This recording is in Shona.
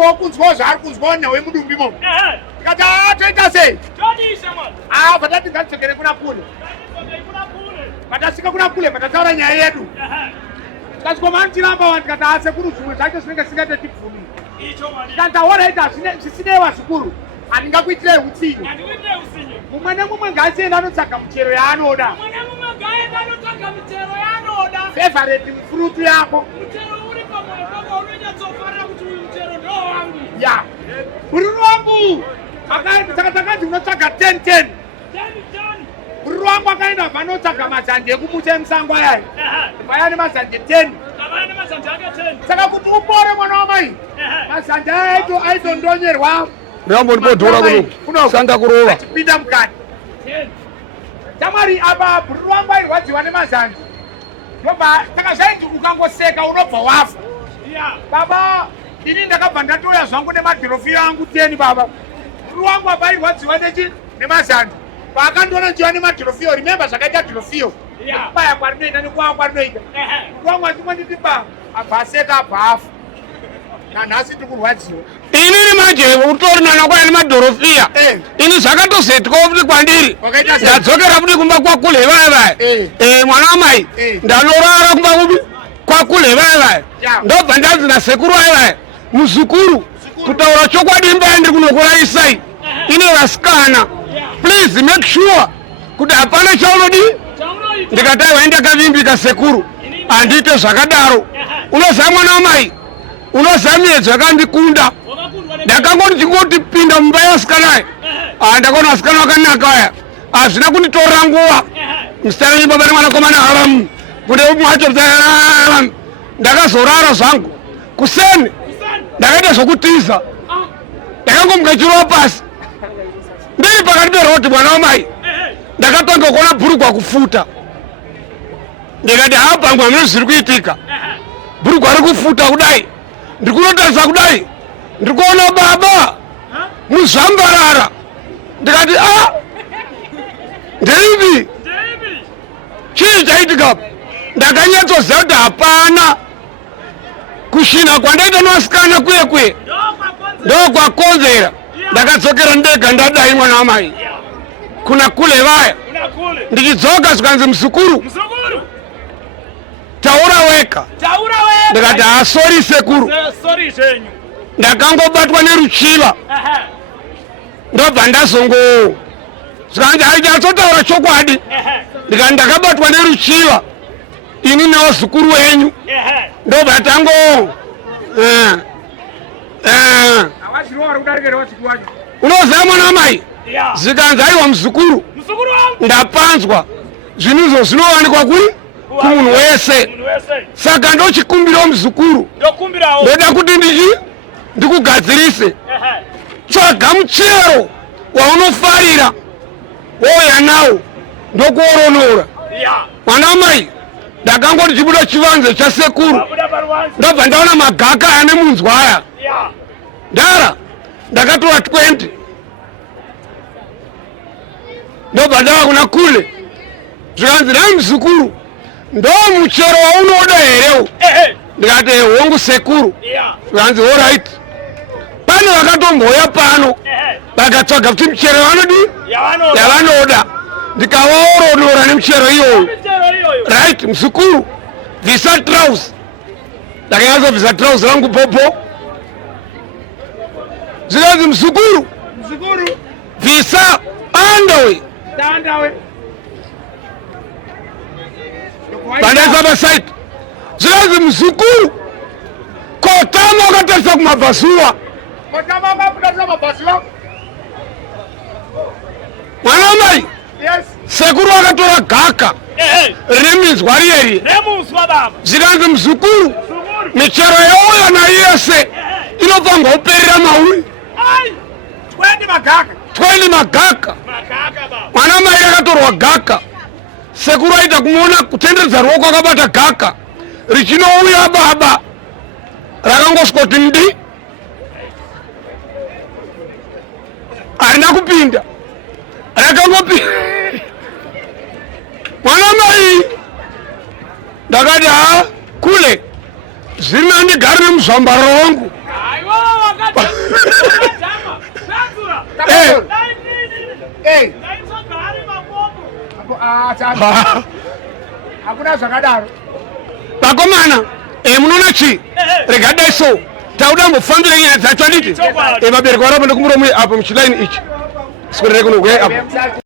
Kunzwa zvari kunzwa nawe mudumbimo. Tikati toita sei? Patati ngatidzokere kuna kule. Patasvika kuna kule patataura nyaya yedu. Tikasvika manitiramba vanhu tikati asekuru zvimwe zvacho zvinenge singatotibvumi. Tikantaura iti zvisinei vazukuru handingakuitirei utsinye. Mumwe nemumwe ngaasienda anotsvaga michero yaanoda. Favorite fruit yako. Ya. Bururu wangu akaenda takati unotsvaga 10. Bururu wangu akaenda vanotsvaga mazanje ekumucha emusango ayai. Vaya nemazanje 10. Saka kuti upore mwana wamai. Mazanje aitondonyerwa. Rambo ndipodhora kuno. Sanga kurova. Achipinda mukati. Tamari apa bururu wangu airwadziwa nemazanje. Ndoba takazvaiti ukangoseka unobva wafa. Baba ini ndakabva ndatoya zvangu nemadhirofiyo angu 10 baba. Bururu wangu apa airwadziwa nemazanje. Paakandona njiwa nemadhirofiyo, remember zvakaita dhirofiyo. Paya kwarinoita nekuwa kwarinoita. Bururu wangu achimwa nditipa abvaseka abvafa. Nanhasi tikurwadziwa. Inini manje utorina nakwaya nemadhorofiya. Ini zvakatosetwa kuti kwandiri. Ndadzokera kuti kumba kwakule vaya. Mwana wamai. Ndanorara kumba kwakule vaya. Ndobva ndanzi nasekuru vaya. Muzukuru kutaura chokwadi imba ndiri kunokurais. Ine vasikana. Please make sure kuti hapana chaunodi. Ndikati waenda kavimbika sekuru. Andite zvakadaro. Unoziva mwana wamai. Unoziva miedzi yakandikunda. Ndakangoti chingoti pinda mumba yasikanayo. Ndakaona vasikana vakanaka vaya. Hazvina kunditorera nguva. Msitani baba nemwanakomana haramu. Kuti mwacho ndakazorara zvangu. Kuseni ndakaita zvokutiza. Ndakangomuka chirowa pasi. Ndiri pakati peroti mwana wamai. Ndakatanga kuona bhurugwa kufuta. Ndikati hapangwa mune zviri kuitika. Bhurugwa ari kufuta kudai. Ndiri kunotarisa kudai. Ndiri kuona baba muzvambarara. Ndikati ndeivi chii chaitika. Ndakanyatsoziva kuti hapana kushina kwandaita nevasikana kuye ndokwakonzera. Ndakadzokera ndega ndadai mwana wamai kuna kule vaya. Ndichidzoka zvikanzi muzukuru taura weka. Ndikati sori sekuru. Ndakangobatwa neruchiva. Ndobva ndazongo zvikanzi haichatsotaura chokwadi. Ndikati ndakabatwa neruchiva ini nevazukuru wenyu. Ndobva tango unoziva mwana wamai. Zvikanzi aiwa muzukuru ndapanzwa zvinhu izvo zvinowanikwa kuri kumunhu wese. Saka ndochikumbirawo muzukuru ndoda kuti ndikugadzirise. Tsvaga muchero waunofarira wouya nawo ndokuoronora. Mwana wamai ndakangoti chibuda chivanze chasekuru. Ndobva ndaona magaka ane munzwa aya. Ndara ndakatora 20. Ndobva ndava kuna kule. Zvikanzi nai muzukuru ndo muchero waunoda herewo. Ndikati hongu sekuru. Zvikanzi alright. Pane vakatomboya pano vakatsvaga kuti michero yavanoda. Ndikavaoronora nemichero iyoyo. Right muzukuru bvisa trouser. Ndakanyatsobvisa trouser rangu popo. Zvikanzi muzukuru bvisa underwear. Vandaisa pasaiti. Zvikanzi muzukuru kotama wakatarisa kumabvasuwa. Mwana wamai sekuru akatora gaka rine minzwa riyeri. Zvikanzi muzukuru michero yauya nayo yese inopangwa kuperera mauri 20 magaka. Mwana wamai akatorwa gaka. Sekuru aita kumuona kutenderedza ruoko akabata gaka richinouya baba rakangosvika ndi harina kupinda rakangopinda. Mwana wamai ndakati kule zviri ndigare nemuzvambariro wangu Hakuna zakadaro. Bakomana munona chi regada so tauda mufambire ina tachwaditi babere kwa rapo ndikumbura mwe apo mchilaini ichi sikurere kuno gwe apo